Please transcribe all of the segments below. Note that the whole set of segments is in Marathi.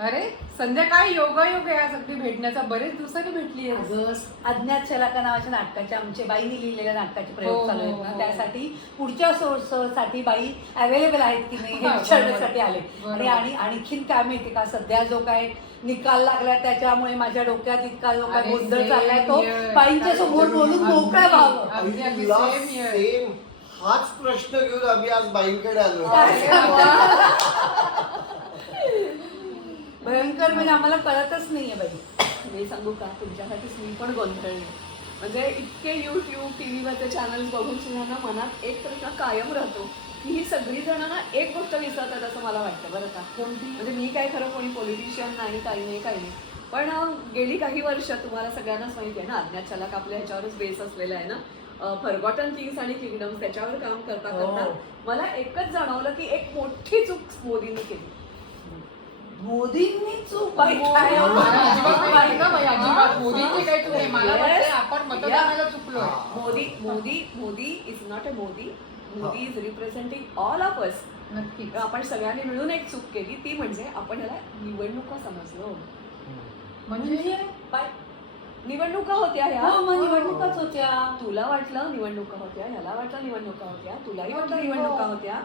अरे संध्याकाळी योगायोग आहे आज अगदी भेटण्याचा, बरेच दिवसांनी भेटली आहे. अगं, अज्ञात शलाका नावाच्या नाटकाचे आमचे बाईंनी लिहिलेल्या नाटकाचे प्रयोग चालू आहेत ना, त्यासाठी पुढच्या साठी बाई अवेलेबल आहेत की नाही हे विचारण्यासाठी आले. आणि आणखीन काय माहिती का, सध्या जो काय निकाल लागलाय त्याच्यामुळे माझ्या डोक्यात इतका जो काय गोंधळ चाललाय तो बाईंच्या समोर बोलून मोकळा व्हावं. हाच प्रश्न घेऊन आम्ही आज बाईंकडे आलो. भयंकर म्हणजे आम्हाला कळतच नाहीये बाई. मी सांगू का, तुमच्यासाठीच मी पण गोंधळले. म्हणजे इतके युट्यूब टीव्हीवरचे चॅनल्स बघून सुद्धा ना मनात एक प्रश्न कायम राहतो की ही सगळी जण ना एक गोष्ट विसरतात असं मला वाटतं बरं का. कोणती म्हणजे मी काय खरं कोणी पॉलिटिशियन नाही, काही नाही. पण गेली काही वर्ष तुम्हाला सगळ्यांनाच माहिती आहे ना, अज्ञात शलाका आपल्या ह्याच्यावरच बेस असलेला आहे ना, फॉरगॉटन किंग्स आणि किंगडम्स, त्याच्यावर काम करता करता मला एकच जाणवलं की एक मोठी चूक मोदींनी केली. मोदींनी चूक मोदींची काही चूक नाही, मला वाटतं आपण मतदानाला चुकलोय. Modi is not a Modi is representing all of us. नक्की आपण सगळ्यांनी मिळून एक चूक केली, ती म्हणजे आपण याला निवडणुका समजलो. म्हणजे निवडणुका होत्या ह्या, निवडणुकाच होत्या. तुला वाटलं निवडणुका होत्या, ह्याला वाटलं निवडणुका होत्या, तुलाही वाटलं निवडणुका होत्या,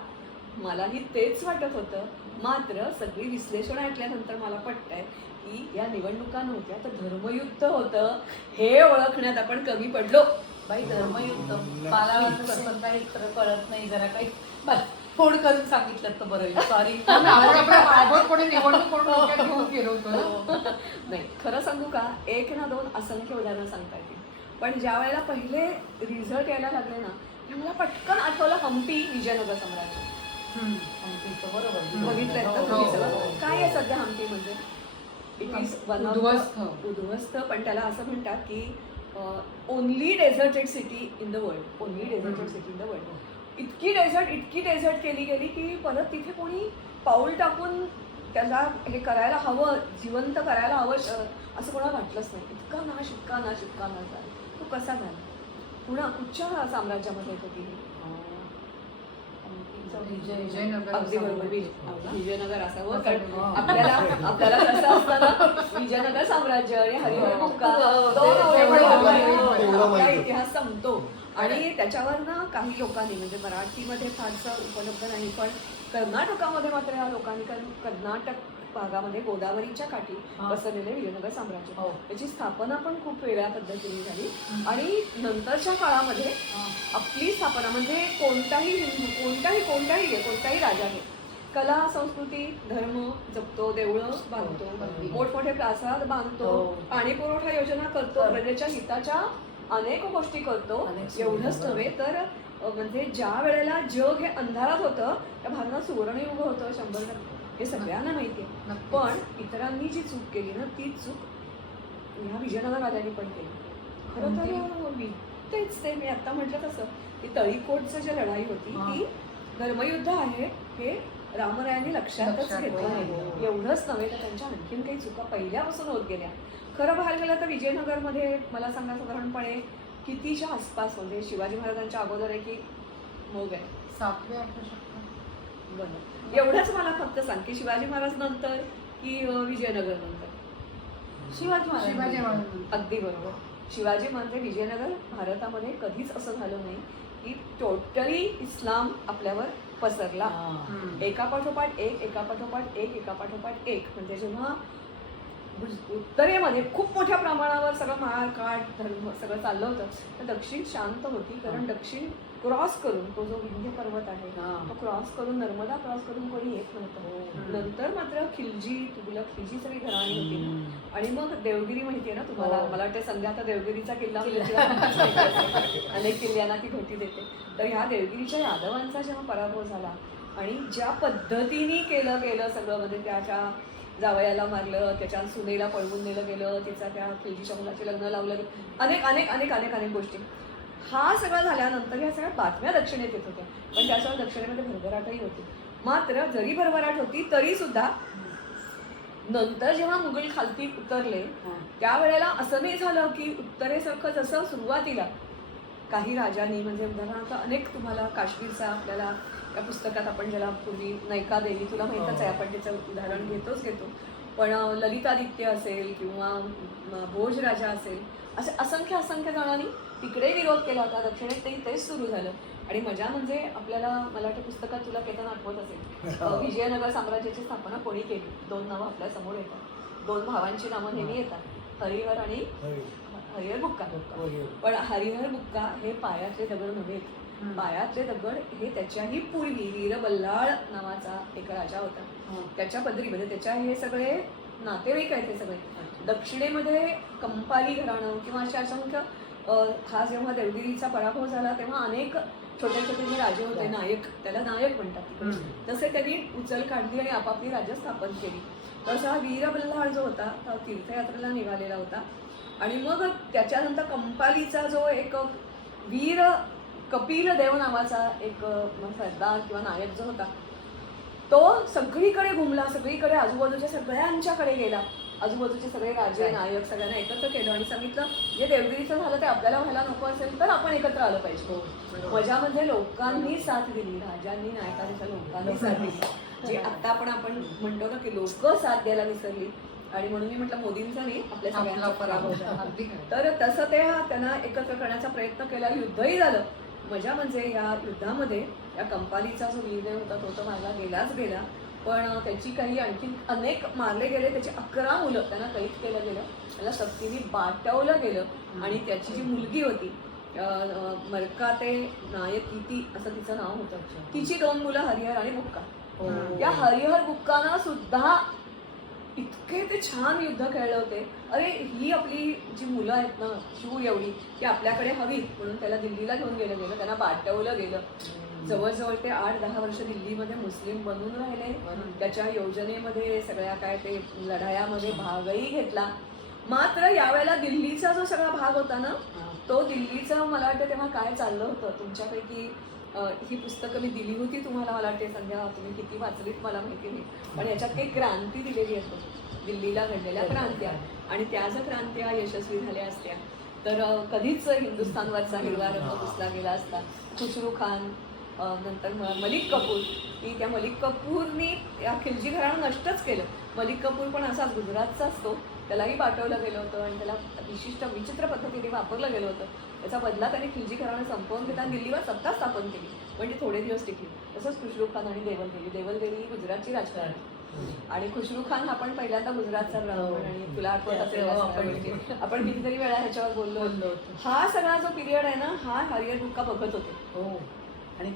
मलाही तेच वाटत होतं. मात्र सगळी विश्लेषण ऐकल्यानंतर मला पटतंय की या निवडणुका नव्हत्या तर धर्मयुद्ध होतं हे ओळखण्यात आपण कमी पडलो. बाई धर्मयुद्ध मला तसं काही खरं कळत नाही. जरा काही फोन करून सांगितलं तर बरं. सॉरी. नाही, खरं सांगू का, एक ना दोन असंख्य उदाहरणं सांगता येतील. पण ज्या वेळेला पहिले रिझल्ट यायला लागले ना, मला पटकन आठवलं हम्पी विजयनगर साम्राज्य. बघितलंय काय आहे सध्या हम्पी म्हणजे इट इज उद्ध्वस्त. पण त्याला असं म्हणतात की only deserted city in the world. Only deserted city in the world. इतकी डेझर्ट केली गेली की परत तिथे कोणी पाऊल टाकून त्याला हे करायला हवं, जिवंत करायला हवं असं कोणाला वाटलंच नाही. इतका नाश झाला. तो कसा झाला? कुठच्या साम्राज्यामध्ये येतो की अगदी बरोबर विजयनगर असावं. कारण आपल्याला कसं असतं ना, विजयनगर साम्राज्य आणि हरिहरमुक्का आपला इतिहास संपतो. आणि त्याच्यावर ना काही लोकांनी, म्हणजे मराठीमध्ये फारसं उपलब्ध नाही, पण कर्नाटकामध्ये मात्र या लोकांनी, कारण कर्नाटक भागामध्ये गोदावरीच्या काठी बसवलेले विजयनगर साम्राज्य, त्याची स्थापना पण खूप वेगळ्या पद्धतीने झाली. आणि नंतरच्या काळामध्ये आपली स्थापना म्हणजे कोणताही राजा आहे, कला संस्कृती धर्म जपतो, देवळं बांधतो, मोठमोठे प्रासाद बांधतो, पाणी पुरवठा योजना करतो, प्रजेच्या हिताच्या अनेक गोष्टी करतो. एवढंच नव्हे तर म्हणजे ज्या वेळेला जग हे अंधारात होतं त्या भारतात सुवर्णयुग होतं 100%. हे सगळ्यांना माहिती आहे. पण इतरांनी जी चूक केली ना, ती चूक ह्या विजयनगर राजांनी पण केली. खरं तर तेच ते मी आता म्हटलं तसं की तळीकोटचं जे लढाई होती ती धर्मयुद्ध आहे हे रामरायांनी लक्षातच घेतलं नाही. एवढंच नव्हे तर त्यांच्या आणखीन काही चुका पहिल्यापासून होत गेल्या. खरं पाहायला गेलं तर विजयनगरमध्ये मला सांगा साधारणपणे कितीच्या आसपास, म्हणजे शिवाजी महाराजांच्या अगोदर आहे की मग आहे 7व्या 8व्या शतकात. बरं, एवढंच मला फक्त सांग की शिवाजी महाराज नंतर की विजयनगर नंतर? शिवाजी महाराज. अगदी बरोबर. शिवाजी म्हणजे विजयनगर भारतामध्ये कधीच असं झालं नाही की टोटली इस्लाम आपल्यावर पसरला. एकापाठोपाठ एक. म्हणजे जेव्हा उत्तरेमध्ये खूप मोठ्या प्रमाणावर सगळं माळकाट धर्म सगळं चाललं होतं तर दक्षिण शांत होती. कारण दक्षिण क्रॉस करून तो जो विंध्य पर्वत आहे तो क्रॉस करून, नर्मदा क्रॉस करून कोणी येत नव्हतं. नंतर मात्र खिलजी, तुगलक ही जी सगळी घराणी होती ना, आणि मग देवगिरी माहितीये ना तुम्हाला, मला वाटतं संध्या आता देवगिरीचा किल्ला अनेक किल्ल्यांना ती भेटी देते. तर ह्या देवगिरीच्या यादवांचा जेव्हा पराभव झाला आणि ज्या पद्धतीने केलं गेलं सगळं, म्हणजे त्याच्या जावयाला मारलं, त्याच्या सुनेला पळवून नेलं गेलं, तिचा त्या खिलजीच्या मुलाचे लग्न लावलं, अनेक गोष्टी. हा सगळं झाल्यानंतर ह्या सगळ्या बातम्या दक्षिणेत येत होत्या. पण त्याच्यावर दक्षिणेमध्ये भरभराटही होती. मात्र जरी भरभराट होती तरी सुद्धा नंतर जेव्हा मुघल खालती उतरले त्यावेळेला असं नाही झालं की उत्तरेसारखं जसं सुरुवातीला काही राजांनी, म्हणजे उदाहरणार्थ अनेक तुम्हाला काश्मीरचा आपल्याला त्या पुस्तकात आपण ज्याला पूर्वी नैका देवी, तुला माहीतच आहे, आपण त्याचं उदाहरण घेतो. पण ललितादित्य असेल किंवा भोजराजा असेल, असे असंख्य जणांनी तिकडे विरोध केला होता. दक्षिणेतही तेच सुरू झालं. आणि मजा म्हणजे आपल्याला, मला वाटतं पुस्तकात तुला केतन आठवत असेल, विजयनगर साम्राज्याची स्थापना कोणी केली. 2 नावं आपल्या समोर येतात, 2 भावांची नावं नेहमी येतात, हरिहर आणि हरिहर बुक्का. पण हरिहर बुक्का हे पायातले दगड नव्हे. पायातले दगड हे त्याच्याही पूर्वी वीरबल्लाळ नावाचा एक राजा होता, त्याच्या पदरीमध्ये त्याच्या हे सगळे नातेवाईक आहेत. हे सगळे दक्षिणेमध्ये कंपाली घराणं किंवा अशा असंख्य, हा जेव्हा देवगिरीचा पराभव झाला तेव्हा अनेक छोटे छोटे जे राजे होते, नायक, त्याला नायक म्हणतात, तसे त्यांनी उचल काढली आणि आपापली राज्य स्थापन केली. तसा वीरबल्लाळ जो होता तो तीर्थयात्रेला निघालेला होता. आणि मग त्याच्यानंतर कंपालीचा जो एक वीर कपिल देव नावाचा एक सरदार किंवा नायक जो होता, तो सगळीकडे घुमला, सगळीकडे आजूबाजूच्या सगळ्यांच्याकडे गेला, आजूबाजूचे सगळे राजे नायक सगळ्यांना एकत्र केलं आणि सांगितलं जे देवगिरीचं झालं ते आपल्याला व्हायला नको असेल तर आपण एकत्र आलं पाहिजे. मजामध्ये लोकांनी साथ दिली, राजांनी नायकांच्या लोकांनी साथ दिली. जे आता आपण म्हणतो ना की लोक साथ द्यायला विसरली, आणि म्हणून मी म्हटलं मोदींचा नाही आपल्या सगळ्यांचा पराभव झाला. तर तसं ते त्यांना एकत्र करण्याचा प्रयत्न केला, युद्धही झालं. मजा म्हणजे या युद्धामध्ये या कंपालीचा जो वीरदेव होता तो तर मारला गेला, पण त्याची काही आणखी अनेक मारले गेले. त्याची 11 मुलं त्यांना कैद केलं गेलं, त्याला सक्तीने बाटवलं गेलं. आणि त्याची जी मुलगी होती मरकाते नायकिती असं तिचं नाव होतं, तिची 2 मुलं हरिहर आणि बुक्का. या हरिहर बुक्कानं सुद्धा इतके ते छान युद्ध खेळले होते. अरे ही आपली जी मुलं आहेत ना शूर एवढी, की आपल्याकडे हवीत म्हणून त्याला दिल्लीला घेऊन गेलं, त्यांना बाटवलं गेलं. जवळजवळ ते 8-10 वर्ष दिल्लीमध्ये मुस्लिम बनून राहिले. त्याच्या योजनेमध्ये सगळ्या काय ते लढायामध्ये भागही घेतला. मात्र यावेळेला दिल्लीचा जो सगळा भाग होता ना, तो दिल्लीचं मला वाटतं तेव्हा काय चाललं होतं, तुमच्यापैकी ही पुस्तकं मी दिली होती तुम्हाला, मला वाटते संध्या तुम्ही किती वाचलीत मला माहिती नाही, पण याच्यात काही क्रांती दिलेली असते, दिल्लीला घडलेल्या क्रांत्या. आणि त्या जर क्रांत्या यशस्वी झाल्या असत्या तर कधीच हिंदुस्थानवरचा हिरवा रंग पुसला गेला असता. खुसरू खान, नंतर मलिक कपूर, की त्या मलिक कपूरनी या खिलजी घराणं नष्टच केलं. मलिक कपूर पण असाच गुजरातचा असतो, त्यालाही पाठवलं गेलं होतं आणि त्याला विशिष्ट विचित्र पद्धतीने वापरलं गेलं होतं. त्याचा बदला त्याने खिलजी घराणं संपवून घेता दिल्लीवर सत्ता स्थापन केली, पण ती थोडे दिवस टिकली. तसंच खुसरू खान आणि देवलदेवी ही गुजरातची राजकारणी. आणि खुसरू खान हा पण पहिल्यांदा गुजरातचा ब्राह्मण, आणि तुला आठवत असेल आपण कितीतरी वेळा ह्याच्यावर बोललो. हा सगळा जो पिरियड आहे ना, हा हरिहर बुक्का बघत होते. आणि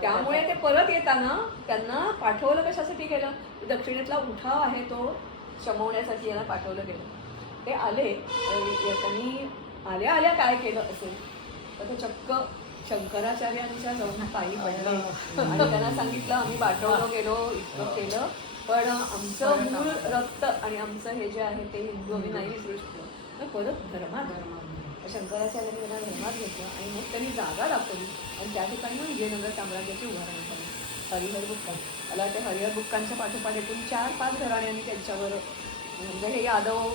त्यामुळे ते परत येताना त्यांना पाठवलं कशासाठी गेलं, दक्षिणेतला उठाव आहे तो शमवण्यासाठी यांना पाठवलं गेलं. ते आले, त्यांनी आल्या काय केलं असेल तर ते चक्क शंकराचार्यांच्या जाऊन पायी पडले आणि त्यांना सांगितलं आम्ही पाठवलं गेलो, इतकं केलं, पण आमचं मूळ रक्त आणि आमचं हे जे आहे ते हिंदू आम्ही नाही विसरू शकलो. तर परत धर्मात शंकराचार्यांनी त्यांना धर्मात घेतलं आणि मग त्यांनी जागा दाखवली आणि त्या ठिकाणी विजयनगर साम्राज्याची उभारणी झाली. हरिहर बुक्का, मला वाटतं हरिहर बुक्कांच्या पाठोपाठ एकूण 4-5 घराण्यांनी त्यांच्यावर, म्हणजे हे यादव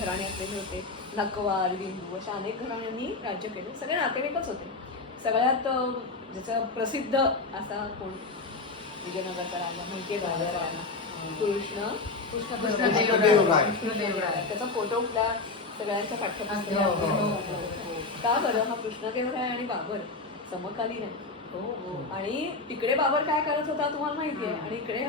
घराण्यातले होते, नकवार, बिंदू अशा अनेक घराण्यांनी राज्य केलं. सगळे नातेवाईकच होते. सगळ्यात ज्याचं प्रसिद्ध असा कोण विजयनगरचा राजा माहिती आहे, कृष्णदेवराय. त्याचा फोटो कुठल्या सगळ्यांच्या पाठ्यपुस्तकात का बरं, हा कृष्णदेवराय आणि बाबर समकालीन आहे. आणि तिकडे बाबर काय करत होता तुम्हाला माहिती आहे, आणि इकडे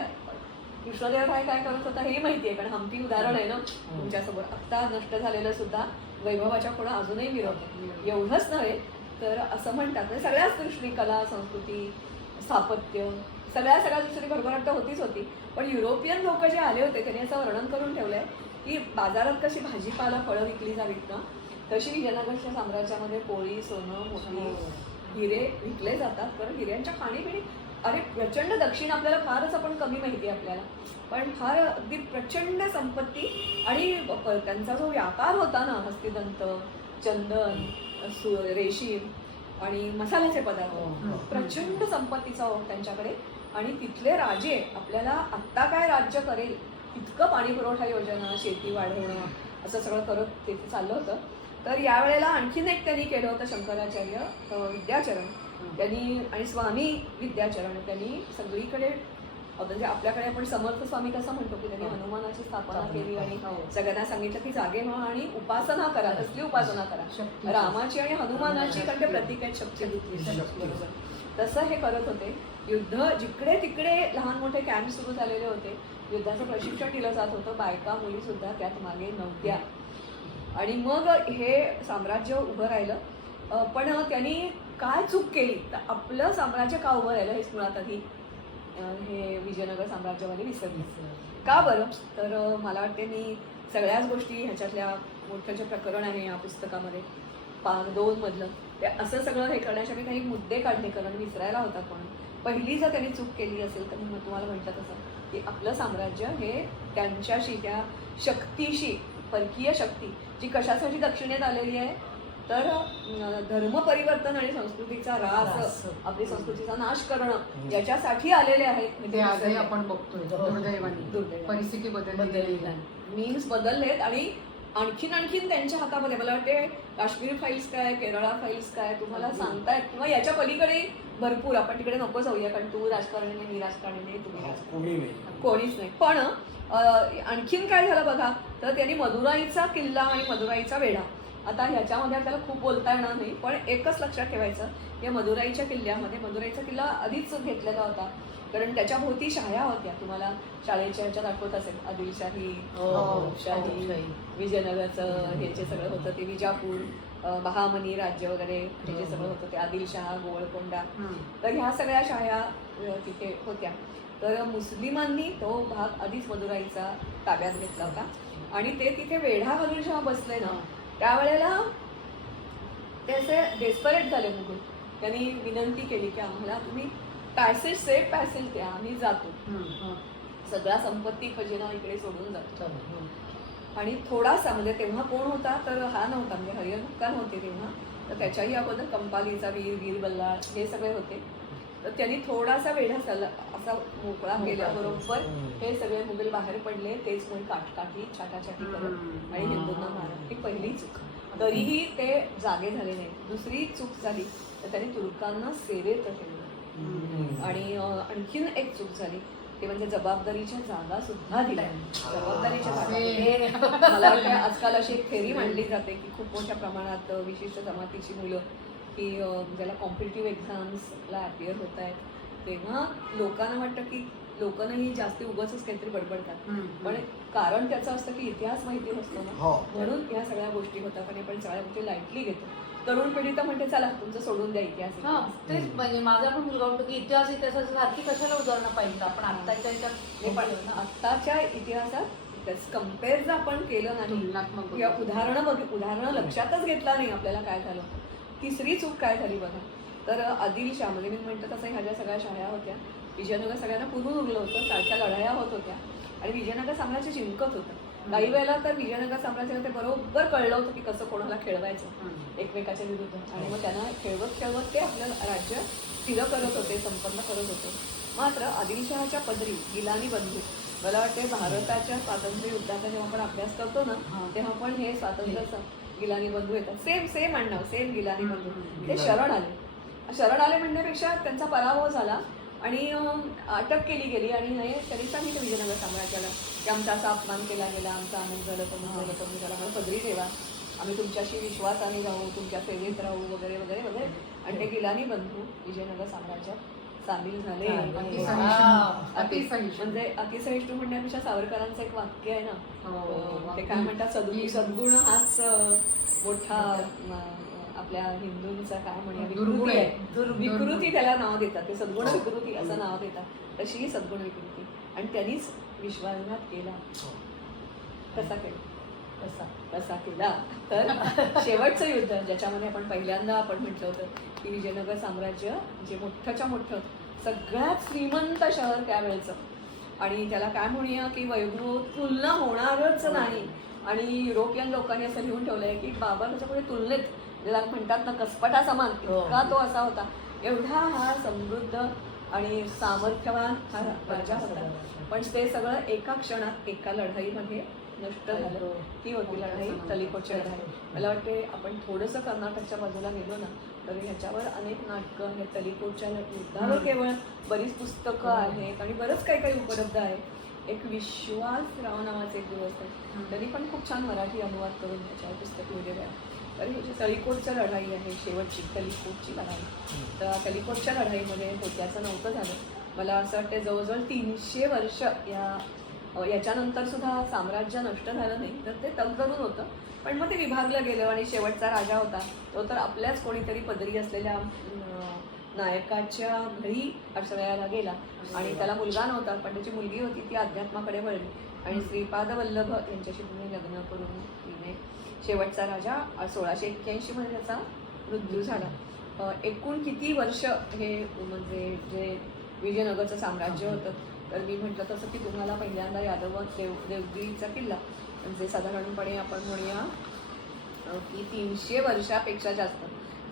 कृष्णदेवराय काय करत होता हेही माहिती आहे, कारण हम्पी उदाहरण आहे ना तुमच्यासमोर. आत्ता नष्ट झालेलं सुद्धा वैभवाच्या पुढे अजूनही विरोध. एवढंच नव्हे तर असं म्हणतात म्हणजे सगळ्याच दृष्टी, कला, संस्कृती, स्थापत्य, सगळ्या दुसरी भरभराट तर होती. पण युरोपियन लोक जे आले होते त्यांनी असं वर्णन करून ठेवलंय की बाजारात कशी भाजीपाला फळं विकली जावीत ना, तशी विजयनगरच्या साम्राज्यामध्ये पोळी, सोनं, मोती, हिरे विकले जातात. कारण हिऱ्यांच्या खाणीपिणी अरे प्रचंड, दक्षिण आपल्याला फारच आपण कमी माहिती आहे आपल्याला, पण फार अगदी प्रचंड संपत्ती. आणि त्यांचा जो व्यापार होता ना, हस्तिदंत, चंदन, रेशीम आणि मसाल्याचे पदार्थ, प्रचंड संपत्तीचा त्यांच्याकडे. आणि तिथले राजे आपल्याला आत्ता काय राज्य करेल इतकं पाणी पुरवठा योजना, शेती वाढवणं असं सगळं करत तिथे चाललं होतं. तर यावेळेला आणखीन एक त्यांनी केलं होतं शंकराचार्य विद्याचरण त्यांनी आणि स्वामी विद्याचरण त्यांनी सगळीकडे म्हणजे आपल्याकडे आपण समर्थ स्वामी कसं म्हणतो की त्यांनी हनुमानाची स्थापना केली आणि सगळ्यांना सांगितलं की जागे व्हा आणि उपासना करा. कसली उपासना करा? रामाची आणि हनुमानाची, कारण ते प्रतीक आहेत शक्ती. तसं हे करत होते. युद्ध जिकडे तिकडे लहान मोठे कॅम्प सुरू झालेले होते, युद्धाचं प्रशिक्षण दिलं जात होतं. बायका मुली सुद्धा त्यात मागे नव्हत्या. आणि मग हे साम्राज्य उभं राहिलं. पण त्यांनी काय चूक केली तर आपलं साम्राज्य का उभं राहिलं हेच मुळात आधी हे विजयनगर साम्राज्यवादी विसरली. का बरं? तर मला वाटते मी सगळ्याच गोष्टी ह्याच्यातल्या मोठं जे प्रकरण आहे या पुस्तकामध्ये भाग 2 मधलं ते असं सगळं हे करण्याचे मी काही मुद्दे काढले, कारण विसरायला होतात. म्हणून पहिली जर त्यांनी चूक केली असेल तर मी तुम्हाला म्हटलं तसं की आपलं साम्राज्य हे त्यांच्याशी, त्या शक्तीशी, परकीय शक्ती जी कशासाठी दक्षिणेत आलेली आहे तर धर्म परिवर्तन आणि संस्कृतीचा ऱ्हास, आपली संस्कृतीचा नाश करणं याच्यासाठी आलेले आहेत. म्हणजे आजही आपण बघतोय दुर्दैवाने परिस्थिती बदललेली आहे. मीम्स बदललेत आणि आणखीन त्यांच्या हातामध्ये मला वाटते काश्मीर फाईल्स काय, केरळा फाईल्स काय तुम्हाला सांगतायत किंवा याच्या पलीकडे भरपूर. आपण तिकडे नको जाऊया कारण तू राजकारणी नाही, मी राजकारणी नाही, तुम्ही कोणीच नाही. पण आणखीन काय झालं बघा, तर त्यांनी मदुराईचा किल्ला आणि मदुराईचा वेढा, आता ह्याच्यामध्ये आपल्याला खूप बोलता येणार नाही पण एकच लक्षात ठेवायचं, या मदुराईच्या किल्ल्यामध्ये, मदुराईचा किल्ला आधीच घेतलेला होता कारण त्याच्या भोवती शाह्या होत्या. तुम्हाला शाळेच्या ह्याच्यात आठवत असेल, आदिलशाही, शाही, विजयनगरचं हे जे सगळं होतं ते विजापूर, बहामनी राज्य वगैरे हे जे सगळं होतं ते आदिलशाह, गोवळकोंडा, तर ह्या सगळ्या शाह्या तिथे होत्या. तर मुस्लिमांनी तो भाग आधीच मदुराईचा ताब्यात घेतला होता आणि ते तिथे वेढा घालून जेव्हा बसले ना त्यावेळेला ते असे डेस्परेट झाले मुघल. त्यांनी विनंती केली की आम्हाला तुम्ही पॅसेज, सेफ पॅसेज द्या, आम्ही जातो, सगळा संपत्ती खजिना इकडे सोडून जातो. आणि थोडासा म्हणजे तेव्हा कोण होता तर हा नव्हता, म्हणजे हरिहर बुक्का नव्हते तेव्हा, तर त्याच्याही अगोदर कंपालीचा वीर बल्लाळ हे सगळे होते. तर त्यांनी थोडासा वेढा असा मोकळा केल्याबरोबर हे सगळे मुघल बाहेर पडले. तेच कोणी काटकाठी छाटाछाटी करत आणि हिंदूंना मारत. ही पहिली चूक. तरीही ते जागे झाले नाही. दुसरी चूक झाली तर त्यांनी तुर्कांना सेवेत ठेवलं. आणि आणखीन एक चूक झाली ते म्हणजे जबाबदारीच्या जागा सुद्धा दिल्या. जबाबदारीच्या जागा मला वाटतं आजकाल अशी एक थेरी मांडली जाते की खूप मोठ्या प्रमाणात विशिष्ट जमातीची मुलं की ज्याला कॉम्पिटिटिव्ह एक्झाम्सला अपिअर होत आहेत तेव्हा लोकांना वाटतं की लोकांनाही जास्ती उगाचच काहीतरी बडबडतात. पण कारण त्याचं असतं की इतिहास माहिती नसतो ना, म्हणून ह्या सगळ्या गोष्टी होतात आणि आपण सगळ्या गोष्टी लाईटली घेतो. तरुण पिढी तर म्हणते चला तुमचं सोडून द्या इतिहास. तेच म्हणजे माझा पण मुलगा म्हणतो की इतिहासाची सारखी कशाला उदाहरणं पाहिजे आपण आत्ताच्या आत्ताच्या इतिहासात कम्पेअर जर आपण केलं नाही किंवा उदाहरणं लक्षातच घेतला नाही आपल्याला काय झालं. तिसरी चूक काय झाली बघा, तर आदिलशाह म्हणजे मी म्हणतो तसं ह्या ज्या सगळ्या शाळा होत्या, विजयनगर सगळ्यांना पुरून उरलं होतं, सारख्या लढाया होत होत्या आणि विजयनगर साम्राज्य जिंकत होतं. काही वेळेला तर विजयनगर साम्राज्याला ते बरोबर कळलं होतं की कसं कोणाला खेळवायचं एकमेकाच्या विरुद्ध. आणि मग त्यांना खेळवत ते आपलं राज्य स्थिर करत होते, संपन्न करत होते. मात्र आदिलशहाच्या पदरी गिलानी बंधू, मला वाटते भारताच्या स्वातंत्र्य युद्धाचा जेव्हा आपण अभ्यास करतो ना तेव्हा पण हे स्वातंत्र्य गिलानी बंधू येतात. सेम आणणं, सेम गिलानी बंधू. ते शरण आले म्हणण्यापेक्षा त्यांचा पराभव झाला आणि अटक केली गेली आणि हे तरी सांगितलं विजयनगर साम्राज्याला की आमचा असा अपमान केला गेला, आमचा अमुक झालं कमी झाला, मला पदरी ठेवा, आम्ही तुमच्याशी विश्वासाने राहू, तुमच्या सेवेत राहू वगैरे वगैरे वगैरे. आणि ते गिलानी बंधू विजयनगर साम्राज्यात सामील झाले. म्हणजे अतिसहिष्णू म्हणण्यापेक्षा सावरकरांचं एक वाक्य आहे ना, ते काय म्हणतात, सद्गुण हाच मोठा आपल्या हिंदूंचा काय म्हणूया विकृती त्याला नाव देतात. ते सद्गुण विकृती असं नाव देतात, तशी ही सद्गुण विकृती. आणि त्यांनीच विश्वासघात केला. कसा केला तर शेवटचं युद्ध ज्याच्यामध्ये आपण पहिल्यांदा म्हटलं होतं की विजयनगर साम्राज्य जे मोठ्याच्या मोठं सगळ्यात श्रीमंत शहर त्यावेळेचं आणि त्याला काय म्हणूया की वैभव तुलना होणारच नाही. आणि युरोपियन लोकांनी असं लिहून ठेवलंय की बाबराच्या पुढे तुलनेत ज्याला म्हणतात ना कसपटा समान का तो असा होता. एवढा हा समृद्ध आणि सामर्थ्यवान हा राजा होता. पण ते सगळं एका क्षणात एका लढाईमध्ये नष्ट झालं ही होती लढाई, तलिकोटची लढाई. मला वाटते आपण थोडंसं कर्नाटकच्या बाजूला गेलो ना तर ह्याच्यावर अनेक नाटकं, हे तलिकोटच्या युद्धावर केवळ बरीच पुस्तकं आहेत आणि बरंच काही काही उपलब्ध आहे. एक विश्वासराव नावाचे एक दिवस आहे, त्यांनी पण खूप छान मराठी अनुवाद करून त्याच्यावर पुस्तक लिहिलेलं आहे. तर ही जी तलिकोटची लढाई आहे, शेवटची तलिकोटची लढाई, तर तलिकोटच्या लढाईमध्ये होत्याचं नव्हतं झालं. मला असं वाटतं जवळजवळ 300 वर्ष याच्यानंतर सुद्धा साम्राज्य नष्ट झालं नाही, तर ते तगधरून होतं. पण मग ते विभागलं गेलं आणि शेवटचा राजा होता तो तर आपल्याच कोणीतरी पदरी असलेल्या नायकाच्या घरी आश्रयाला गेला आणि त्याला मुलगा नव्हता, पण त्याची मुलगी होती ती अध्यात्माकडे वळली आणि श्रीपाद वल्लभ यांच्याशी तुम्ही लग्न करून तिने शेवटचा राजा 1681 मध्ये त्याचा मृत्यू झाला. एकूण किती वर्ष हे म्हणजे जे विजयनगरचं साम्राज्य होतं, तर मी म्हटलं तसं की तुम्हाला पहिल्यांदा यादव देवगिरीचा किल्ला म्हणजे साधारणपणे आपण म्हणूया की 300 वर्षापेक्षा जास्त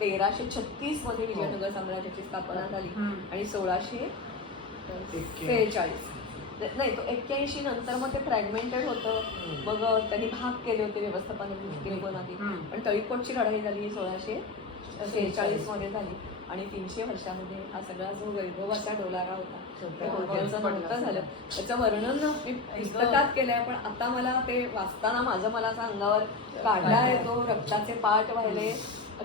1336 मध्ये विजयनगर साम्राज्याची स्थापना झाली आणि 1643 नाही तो 81 नंतर मग ते फ्रॅगमेंटेड होतं. मग त्यांनी भाग केले होते व्यवस्थापन दृष्टिकोनाने. पण तळीकोटची लढाई झाली 1646 मध्ये झाली आणि 300 वर्षामध्ये हा सगळा जो वैभवाचा डोलारा होता त्याचं नव्हतं झालं. त्याचं वर्णन मी पुस्तकात केलंय, पण आता मला ते वाचताना मला असं अंगावर काढला येतो. रक्ताचे पाठ व्हायले.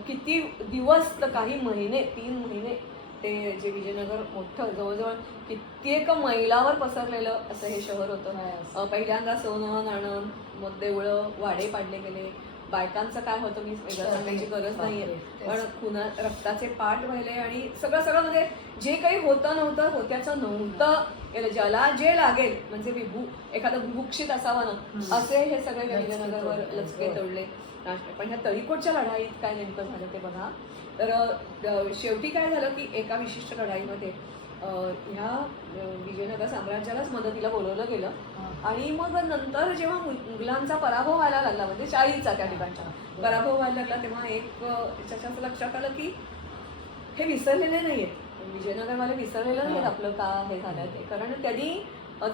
किती दिवस तर काही महिने 3 महिने ते जे विजयनगर मोठं जवळजवळ कित्येक मैलावर पसरलेलं असं हे शहर होतं. पहिल्यांदा सोनं नाणं, मग देवळं वाडे पाडले गेले. बायकांचं काय होतं मी वेगळं सांगण्याची गरज नाहीये, पण रक्ताचे पाठ व्हायले आणि सगळं म्हणजे जे काही होतं होत्याचं नव्हतं, ज्याला जे लागेल म्हणजे एखादा विभुक्षित असावं ना असे हे सगळे विजयनगरवर लचके तोडले. पण ह्या तळीकोटच्या लढाईत काय नेमकं झालं ते बघा. तर शेवटी काय झालं की एका विशिष्ट लढाईमध्ये ह्या विजयनगर साम्राज्यालाच मदतीला बोलवलं गेलं आणि मग नंतर जेव्हा मुघलांचा पराभव व्हायला लागला म्हणजे शाहीचा त्या ठिकाणचा पराभव व्हायला लागला तेव्हा एक त्याच्यात लक्षात आलं की हे विसरलेले नाहीयेत, विजयनगरवाले विसरलेलं नाहीत आपलं का हे झालं ते, कारण त्यांनी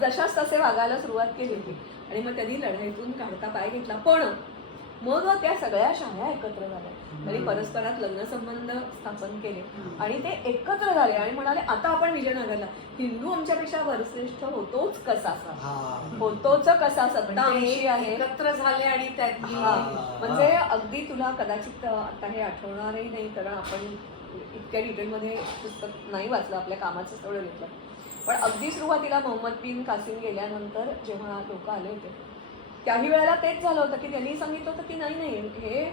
जशाच तसे वागायला सुरुवात केली होती आणि मग त्यांनी लढाईतून काढता पाय घेतला. पण मग त्या सगळ्या शाळा एकत्र झाल्या, त्यांनी परस्परात लग्न संबंध स्थापन केले आणि ते एकत्र झाले आणि म्हणाले आता आपण विजयनगरला हिंदू आमच्यापेक्षा वरश्रेष्ठ होतोच कसा सत्ता आमची आहे, एकत्र झाले आणि त्यांनी म्हणजे अगदी तुला कदाचित आता हे आठवणारही नाही कारण आपण इतक्या डिटेलमध्ये पुस्तक नाही वाचलं, आपल्या कामाचं तेवढं घेतलं. पण अगदी सुरुवातीला मोहम्मद बिन कासिम गेल्यानंतर जेव्हा लोक आले होते त्याही वेळेला तेच झालं होतं की त्यांनी सांगितलं होतं की नाही हे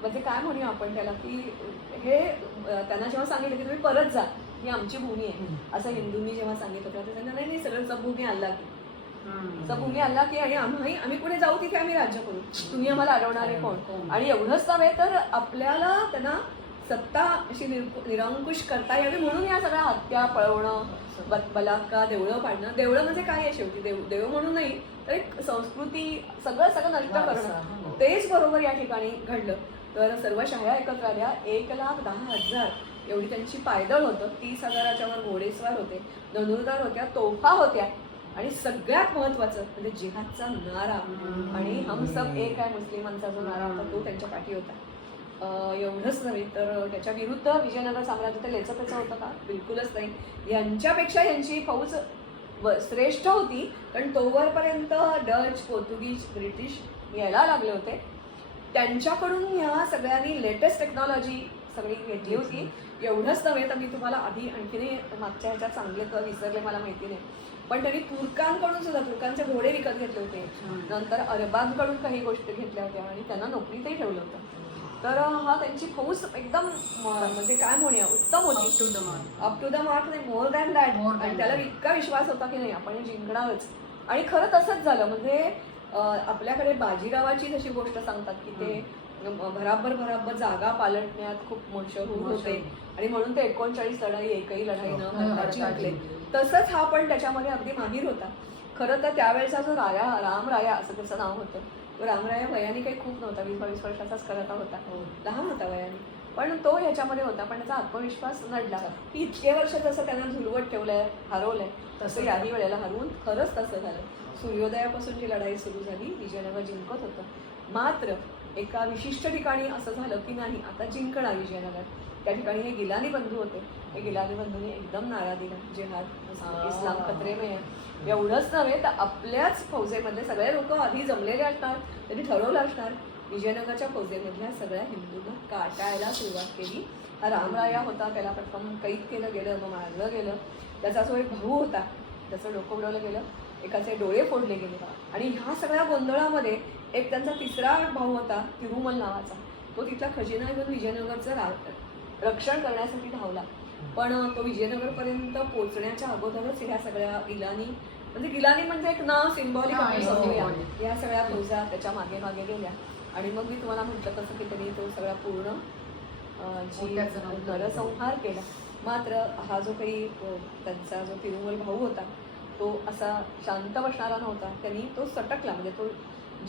म्हणजे काय म्हणूया आपण त्याला की हे त्यांना जेव्हा सांगितलं की तुम्ही परत जा, ही आमची भूमी आहे असं हिंदूंनी जेव्हा सांगितलं होतं ते सांगितलं नाही सगळं सबभूमी आल्ला की आणि आम्ही पुढे जाऊ तिथे आम्ही राज्य करू, तुम्ही आम्हाला अडवणारे कोण. आणि एवढंच नव्हे तर आपल्याला त्यांना सत्ता अशी निरंकुश करता यावी म्हणून या सगळ्या हत्या पळवणं बलात्कार देवळं पाडणं, देवळं म्हणजे काय आहे शेवटी देव म्हणून नाही तर एक संस्कृती सगळं नष्ट करणं तेच बरोबर या ठिकाणी घडलं. तर सर्व शाळा एकत्र आल्या, 1,10,000 एवढी त्यांची पायदळ होतं, 30,000च्या वर घोडेस्वार होते, धनुर्धार होत्या, तोफा होत्या आणि सगळ्यात महत्वाचं म्हणजे जिहादचा नारा आणि हम सब एक आहे मुस्लिमांचा जो नारा होता तो त्यांच्या पाठी होता. एवढंच नव्हे तर त्याच्या विरुद्ध विजयनगर साम्राज्यात लेचपेचं होतं का? बिलकुलच नाही. यांच्यापेक्षा यांची फौज श्रेष्ठ होती कारण तोवरपर्यंत डच, पोर्तुगीज, ब्रिटिश यायला लागले होते. त्यांच्याकडून ह्या सगळ्यांनी लेटेस्ट टेक्नॉलॉजी सगळी घेतली होती. एवढंच नव्हे तर मी तुम्हाला आधी आणखीनही मागच्या ह्याच्यात सांगितलं विसरले मला माहिती नाही, पण त्यांनी तुर्कांकडून सुद्धा तुर्कांचे घोडे विकत घेतले होते, नंतर अरबांकडून काही गोष्टी घेतल्या होत्या आणि त्यांना नोकरीतही ठेवलं होतं. तर हा त्यांची फौज एकदम म्हणजे काय म्हणूया उत्तम होती, अप टू द मार्क नाही, मोर दॅन दॅट. आणि त्याला इतका विश्वास होता की नाही आपण जिंकणारच आणि खरं तसंच झालं. म्हणजे आपल्याकडे बाजीरावाची जशी गोष्ट सांगतात की ते भराभर जागा पालटण्यात खूप मशहूर होते आणि म्हणून ते 39 लढाई एकही लढाई न जिंकले. तसंच हा पण त्याच्यामध्ये अगदी माहीर होता. खरं तर त्यावेळेचा जो रामराया असं त्याचं नाव होतं, तो रामराया वयाने काही खूप नव्हता, 20-22 वर्षाचाच करता होता, लहान होता वयाने. पण तो ह्याच्यामध्ये होता, पण त्याचा आत्मविश्वास नडला की इतके वर्ष जसं त्यांना झुलवत ठेवलंय, हरवलंय, तसं याही वेळेला हरवून खरंच तसं झालं. सूर्योदयापासून जी लढाई सुरू झाली, विजयनगर जिंकत होतं. मात्र एका विशिष्ट ठिकाणी असं झालं की नाही, आता जिंकणार विजयनगर. त्या ठिकाणी हे गिलानी बंधू होते. हे गिलानी बंधूंनी एकदम नारा दिला, जिहाद इस्लाम खतरे में आहे. एवढंच नव्हे तर आपल्याच फौजेमधले सगळे लोक आधी जमलेले असणार, त्यांनी ठरवलं असणार. विजयनगरच्या फौजेमधल्या सगळ्या हिंदूंना काटायला सुरुवात केली. हा रामराया होता, त्याला पटकन कैद केलं गेलं, मग मारलं गेलं. त्याचा जो एक भाऊ होता, त्याचं डोकं उडवलं गेलं, एकाचे डोळे फोडले गेले. आणि ह्या सगळ्या गोंधळामध्ये एक त्यांचा तिसरा भाऊ होता, तिरुमल नावाचा. तो तिथला खजिना घेऊन विजयनगरचं रक्षण करण्यासाठी धावला. पण तो विजयनगरपर्यंत पोहोचण्याच्या अगोदरच ह्या सगळ्या गिलानी म्हणजे एक नाव सिम्बॉलिक आपण समजूया, या सगळ्या फौजा त्याच्या मागे मागे गेल्या. आणि मग मी तुम्हाला म्हटलं तसं की त्यांनी तो सगळा पूर्ण नरसंहार केला. मात्र हा जो काही त्यांचा जो तिरुमल भाऊ होता, तो असा शांत बसणारा नव्हता. त्यांनी तो सटकला, म्हणजे तो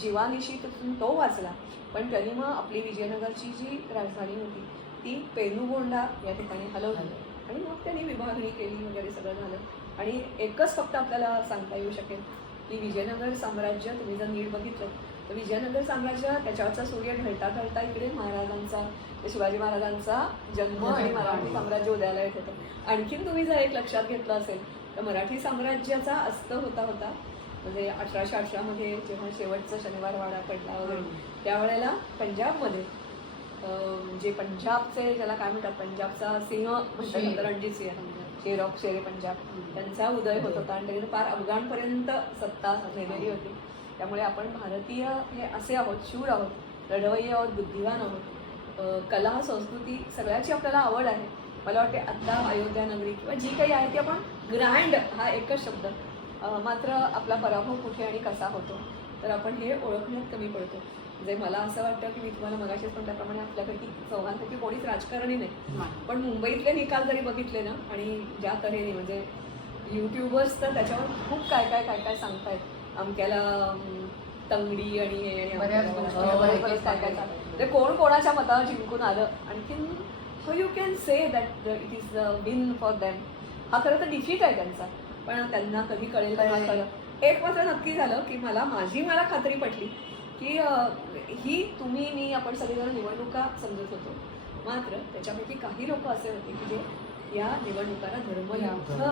जीवानिशी तो वाचला. पण त्यांनी मग आपली विजयनगरची जी राजधानी होती ती पेनुगोंडा या ठिकाणी हलवली आणि मग त्यांनी विभागणी केली वगैरे सगळं झालं. आणि एकच फक्त आपल्याला सांगता येऊ शकेल की विजयनगर साम्राज्य तुम्ही जर नीट बघितलं तर विजयनगर साम्राज्य त्याच्यावरचा सूर्य ढळता ढळता इकडे महाराजांचा, शिवाजी महाराजांचा जन्म आणि मराठी साम्राज्य उदयाला येत होतं. आणखीन तुम्ही जर एक लक्षात घेतलं असेल तर मराठी साम्राज्याचा अस्त होता म्हणजे 1818 जेव्हा शेवटचा शनिवार वाडा पडला वगैरे, त्यावेळेला पंजाबमध्ये जे पंजाबचे ज्याला काय म्हणतात, पंजाबचा सिंह म्हणतात रणजित सिंह, शेरे पंजाब, त्यांचा उदय होत होता. आणि त्याने फार अफगाणपर्यंत सत्ता नेलेली होती. त्यामुळे आपण भारतीय हे असे आहोत, शूर आहोत, लढवय्ये आहोत, बुद्धिवान आहोत. कला संस्कृती सगळ्याची आपल्याला आवड आहे. मला वाटते आत्ता अयोध्या नगरी किंवा जी काही आहे ती आपण ग्रँड हा एकच शब्द, मात्र आपला पराभव कुठे आणि कसा होतो तर आपण हे ओळखण्यात कमी पडतो. म्हणजे मला असं वाटतं की मी तुम्हाला मगाशीच म्हटल्याप्रमाणे आपल्यापैकी चौघांपैकी कोणीच राजकारणी नाही, पण मुंबईतले निकाल जरी बघितले ना, आणि ज्या तऱ्हेने म्हणजे यूट्यूबर्स तर त्याच्यावर खूप काय काय काय काय सांगतायत, अमक्याला तंगडी आणि हे आणि काय काय ते कोण कोणाच्या मतावर जिंकून आलं. आणखीन so you can say that it is win for them. हा खरं तर डिफीट आहे त्यांचा, पण त्यांना कधी कळेल का कळलं. एक मात्र नक्की झालं की मला खात्री पटली की ही तुम्ही मी आपण सगळेजण निवडणुका समजत होतो, मात्र त्याच्यापैकी काही लोक असे होते की जे या निवडणुकांना धर्मयुद्ध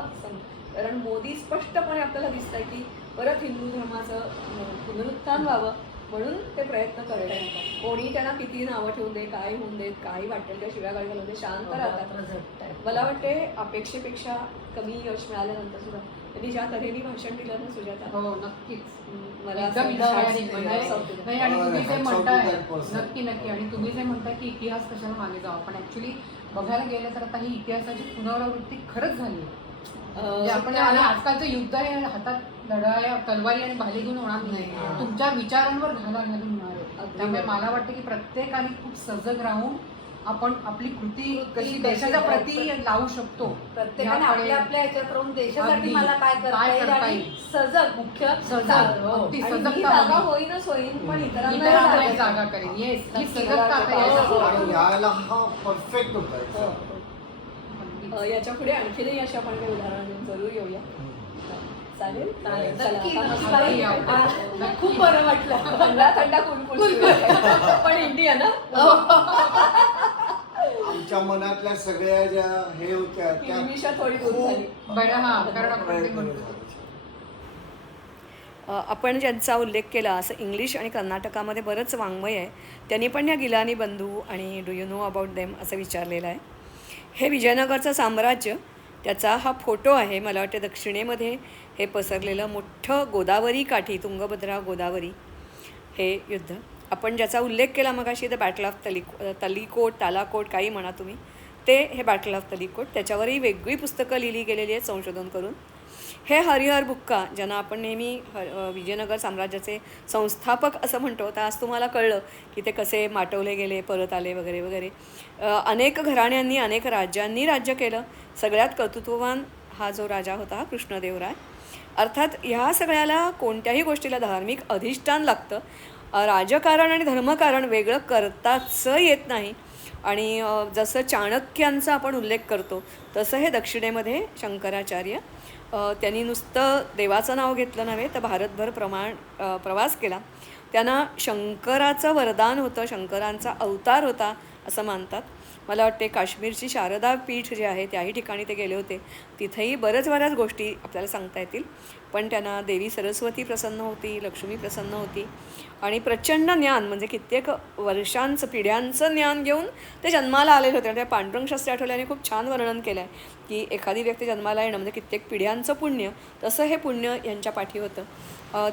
कारण मोदी स्पष्टपणे आपल्याला दिसत आहे की परत हिंदू धर्माचं पुनरुत्थान व्हावं म्हणून ते प्रयत्न करत आहेत. कोणी त्यांना किती नावं ठेवून दे, काय होऊन देत, काही वाटेल त्या शिव्या गाडी घालून दे, शांत राहतात. मला वाटते अपेक्षेपेक्षा कमी यश मिळाल्यानंतर सुद्धा त्यांनी ज्या तऱ्हेने भाषण दिलं ना सुजाता, हो नक्कीच मला आणि तुम्ही जे म्हणताय नक्की नक्की, आणि तुम्ही जे म्हणताय की इतिहास कशाला मागे जावा, पण ऍक्च्युली बघायला गेलं तर आता ही इतिहासाची पुनरावृत्ती खरंच झाली. आपण आजकालचं युद्ध हे हातात लढाया तलवारी आणि भाले घेऊन होणार नाही, तुमच्या विचारांवर घाला घालून होणार आहे. त्यामुळे मला वाटतं की प्रत्येकाने खूप सजग राहून आपण आपली कृती कशी देशाच्या प्रती लावू शकतो. प्रत्येकाने आपल्या आपल्या ह्याच्यात राहून देशासाठी मला काय करता येईल, सजग मुख्य जागा होईनच होईन पण इतरांना जागा करेन. येस, ही यायला हा परफेक्ट होता. याच्या पुढे आणखीनही अशा आपण काही उदाहरण जरूर येऊया. चालेल खूप बरं वाटलं. थंडा कुलकुल पण इंडिया ना आमच्या मनातल्या सगळ्या ज्या हे होत्या त्या थोडी दूर झाली. बरं हा, कारण आपण ज्यांचा उल्लेख केला असं इंग्लिश आणि कर्नाटकामध्ये बरंच वाङ्मय आहे. त्यांनी पण या गिलानी बंधू आणि do you know about them असं विचारलेलं आहे. हे विजयनगरचं साम्राज्य, त्याचा हा फोटो आहे. मला वाटते दक्षिणेमध्ये हे पसरलेलं मोठं गोदावरी काठी, तुंगभद्रा गोदावरी हे युद्ध, आपण ज्याचा उल्लेख केला मगाशी, द बॅटल ऑफ तलिकोट, तालाकोट काही म्हणा तुम्ही, ते हे बॅटल ऑफ तलिकोट. त्याच्यावरही वेगळी पुस्तकं लिहिली गेलेली आहेत संशोधन करून. हे हरिहर बुक्का, ज्यांना आपण नेहमी विजयनगर साम्राज्याचे संस्थापक असं म्हणतो, तर आज तुम्हाला कळलं की ते कसे माटवले गेले, परत आले वगैरे वगैरे. अनेक घराण्यांनी, अनेक राज्यांनी राज्य केलं. सगळ्यात कर्तृत्ववान हा जो राजा होता हा कृष्णदेवराय. अर्थात ह्या सगळ्याला कोणत्याही गोष्टीला धार्मिक अधिष्ठान लागतं. राजकारण आणि धर्मकारण वेगळं करताच येत नाही. आणि जसं चाणक्यांचा आपण उल्लेख करतो तसं हे दक्षिणेमध्ये शंकराचार्य त्यांनी नुसतं देवाचं नाव घेतलं नव्हे तर भारतभर प्रवास केला. त्यांना शंकराचं वरदान होतं, शंकरांचा अवतार होता असं मानतात. मला वाटते काश्मीरची शारदा पीठ जे आहे त्याही ठिकाणी ते गेले होते. तिथेही बऱ्याच गोष्टी आपल्याला सांगता येतील. पण त्यांना देवी सरस्वती प्रसन्न होती, लक्ष्मी प्रसन्न होती आणि प्रचंड ज्ञान म्हणजे कित्येक वर्षांचं पिढ्यांचं ज्ञान घेऊन ते जन्माला आलेले होते. त्या पांडुरंग शास्त्री आठवल्याने खूप छान वर्णन केलं आहे की एखादी व्यक्ती जन्माला येणं म्हणजे कित्येक पिढ्यांचं पुण्य, तसं हे पुण्य यांच्या पाठी होतं.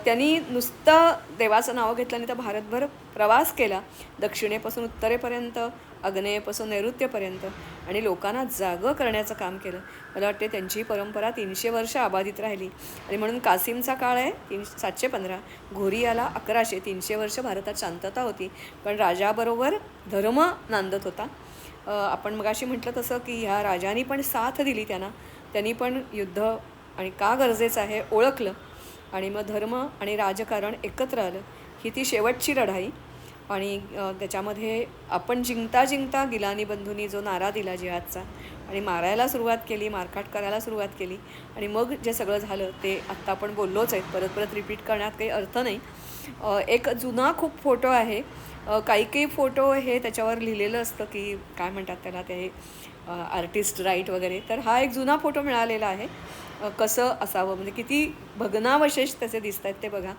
त्यांनी नुसतं देवाचं नाव घेतलं आणि तर भारतभर प्रवास केला, दक्षिणेपासून उत्तरेपर्यंत, आग्नेयेपासून नैऋत्यपर्यंत, आणि लोकांना जागं करण्याचं काम केलं. मला वाटते त्यांची परंपरा 300 वर्ष अबाधित राहिली आणि म्हणून कासिमचा काळ आहे 715, घोरियाला 1100, 300 वर्ष भारतात शांतता होती. पण राजाबरोबर धर्म नांदत होता. आपण मगाशी म्हटलं तसं की ह्या राजांनी पण साथ दिली त्यांनी पण युद्ध आणि का गरजेचं आहे ओळखलं आणि मग धर्म आणि राजकारण एकत्र आलं. ही ती शेवटची लढाई आणि त्याच्यामध्ये आपण जिंकता गिलानी बंधूंनी जो नारा दिला जिहादचा आणि मारायला सुरुवात केली, मारकाट करायला सुरुवात केली आणि मग जे सगळं झालं ते आत्ता आपण बोललोच आहेत, परत रिपीट करण्यात काही अर्थ नाही. एक जुना खूप फोटो आहे, काही फोटो हे त्याच्यावर लिहिलेलं असतं की काय म्हणतात त्याला, ते आर्टिस्ट राईट वगैरे. तर हा एक जुना फोटो मिळालेला आहे. कसं असावं म्हणजे किती भग्नावशेष त्याचे दिसत आहेत ते बघा.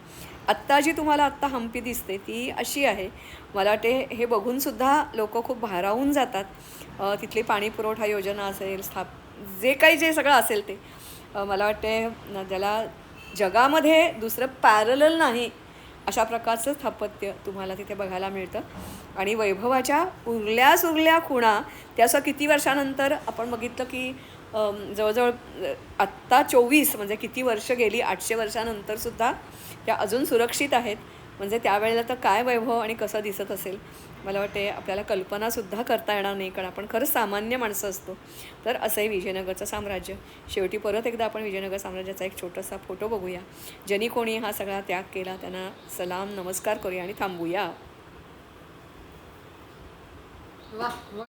आत्ता जी तुम्हाला आत्ता हम्पी दिसते ती अशी आहे. मला वाटते हे बघूनसुद्धा लोक खूप भारावून जातात. तिथली पाणी पुरवठा योजना असेल, जे सगळं असेल ते मला वाटते ज्याला जगामध्ये दुसरं पॅरलल नाही अशा प्रकारचं स्थापत्य तुम्हाला तिथे बघायला मिळतं. आणि वैभवाच्या उरल्या खुणा त्या असं किती वर्षानंतर आपण बघितलं की जवळजवळ आत्ता 24 म्हणजे किती वर्ष गेली, 800 वर्षानंतरसुद्धा त्या अजून सुरक्षित आहेत. म्हणजे त्यावेळेला तर काय वैभव आणि कसं दिसत असेल मला वाटते आपल्याला कल्पनासुद्धा करता येणार नाही, कारण आपण खरंच सामान्य माणसं असतो. तर असंही विजयनगरचं साम्राज्य. शेवटी परत एकदा आपण विजयनगर साम्राज्याचा एक छोटासा फोटो बघूया. ज्यांनी कोणी हा सगळा त्याग केला त्यांना सलाम नमस्कार करूया आणि थांबूया. वा.